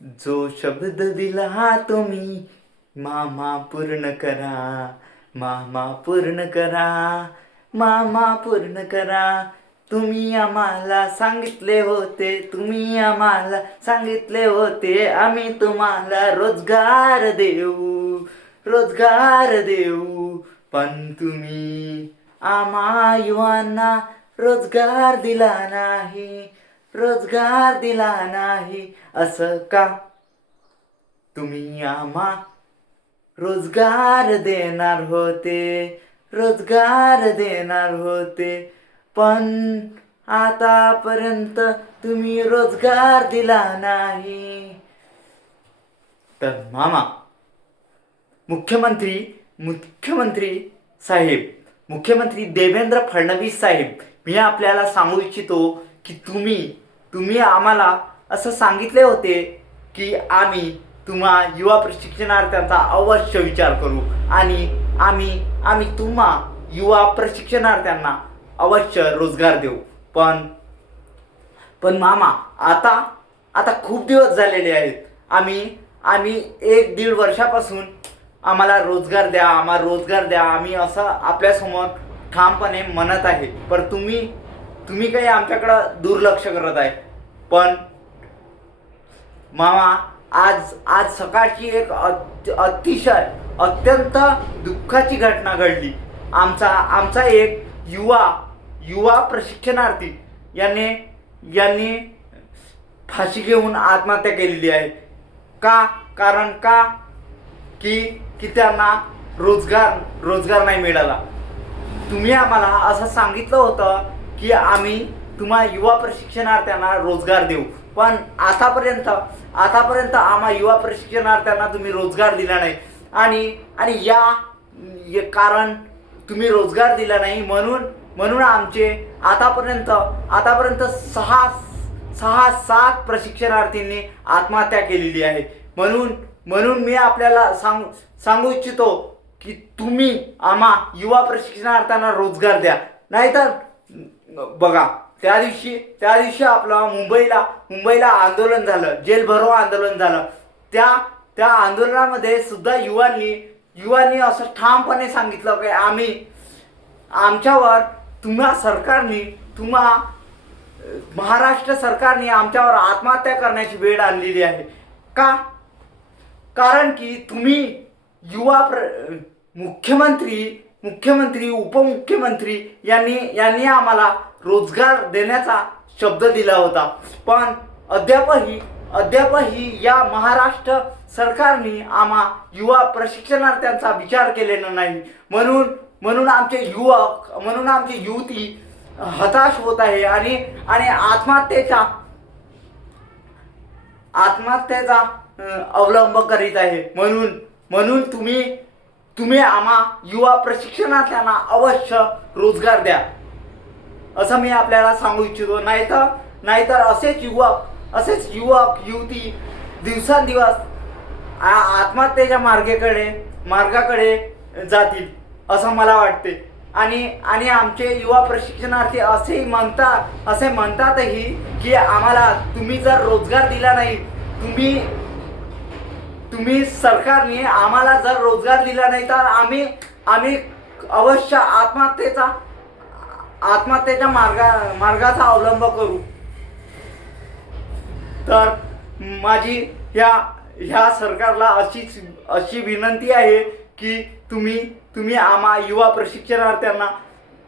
जो शब्द दिला तुम्ही मामा पूर्ण करा, मामा पूर्ण करा, मामा पूर्ण करा. तुम्ही आम्हाला सांगितले होते, तुम्ही आम्हाला सांगितले होते, आम्ही तुम्हाला रोजगार देऊ, रोजगार देऊ. पण तुम्ही आम्हा युवांना रोजगार दिला नाही, रोजगार दिला नाही. असं का? तुम्ही आम्हा रोजगार देणार होते, रोजगार देणार होते, पण आतापर्यंत तुम्ही रोजगार दिला नाही. तर मामा, मुख्यमंत्री मुख्यमंत्री साहेब, मुख्यमंत्री देवेंद्र फडणवीस साहेब, मी आपल्याला सांगू इच्छितो की तुम्ही आम्हाला असं सांगितले होते की आम्ही तुम्हा युवा प्रशिक्षणार्थ्यांचा अवश्य विचार करू आणि आम्ही तुम्हा युवा प्रशिक्षणार्थ्यांना अवश्य रोजगार देऊ. पण मामा, आता खूप दिवस झालेले आहेत. आम्ही 1-1.5 वर्षापासून आम्हाला रोजगार द्या, आम्हाला रोजगार द्या, आम्ही असं आपल्यासमोर ठामपणे म्हणत आहे. पण तुम्ही काही आमच्याकडं दुर्लक्ष करत आहे. पण मामा, आज सकाळची एक अत्यंत दुःखाची घटना घडली. आमचा एक युवा प्रशिक्षणार्थी यांनी फाशी घेऊन आत्महत्या केलेली आहे. कारण की त्यांना रोजगार नाही मिळाला. तुम्ही आम्हाला असं सांगितलं होतं की आम्ही तुम्हा युवा प्रशिक्षणार्थ्यांना रोजगार देऊ, पण आतापर्यंत आम्हा युवा प्रशिक्षणार्थ्यांना तुम्ही रोजगार दिला नाही. आणि कारण तुम्ही रोजगार दिला नाही म्हणून आमचे आतापर्यंत 6-7 प्रशिक्षणार्थींनी आत्महत्या केलेली आहे. म्हणून मी आपल्याला सांगू इच्छितो की तुम्ही आम्हा युवा प्रशिक्षणार्थ्यांना रोजगार द्या. नाहीतर बघा, त्या दिवशी आपलं मुंबईला आंदोलन झालं, जेल भरो आंदोलन झालं. त्या आंदोलनामध्ये सुद्धा युवांनी असं ठामपणे सांगितलं की आमच्यावर तुम्हा महाराष्ट्र सरकारने आमच्यावर आत्महत्या करण्याची वेळ आणलेली आहे. का? कारण की तुम्ही मुख्यमंत्री उपमुख्यमंत्री यांनी आम्हाला रोजगार देण्याचा शब्द दिला होता. पण अद्यापही या महाराष्ट्र सरकारने आम्हा युवा प्रशिक्षणार्थ्यांचा विचार केलेला नाही. म्हणून आमचे युवती हताश होत आहे आणि आत्महत्येचा अवलंब करीत आहे. म्हणून तुम्ही आम्हा युवा प्रशिक्षणार्थ्यांना अवश्य रोजगार द्या, असं मी आपल्याला सांगू इच्छितो. नाहीतर असेच युवक युवती दिवसांदिवस आत्महत्येच्या मार्गाकडे जातील असं मला वाटते. आणि आमचे युवा प्रशिक्षणार्थी असे म्हणतातही की आम्हाला तुम्ही जर रोजगार दिला नाही, तुम्ही सरकारने आम्हाला जर रोजगार दिला नाही तर आम्ही अवश्य आत्महत्येच्या मार्गाचा अवलंब करू. तर माझी ह्या सरकारला अशी विनंती आहे की तुम्ही आम्हा युवा प्रशिक्षणार्थ्यांना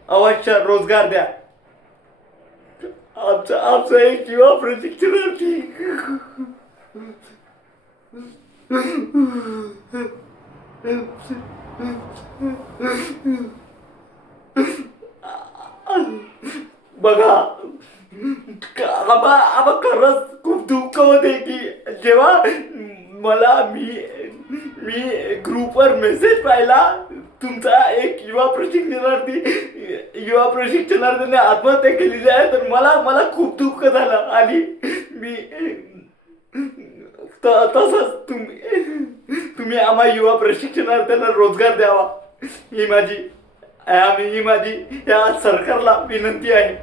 अवश्य रोजगार द्या. आमचा एक युवा प्रशिक्षणार्थी बघा, आम्हा खरंच खूप दुःख होते की जेव्हा मी ग्रुपवर मेसेज पाहिला तुमचा एक युवा प्रशिक्षणार्थीने आत्महत्या केलेली आहे, तर मला खूप दुःख झालं. आणि मी तसंच तुम्ही आम्हा युवा प्रशिक्षणार्थ्यांना रोजगार द्यावा, ही माझी या सरकारला विनंती आहे.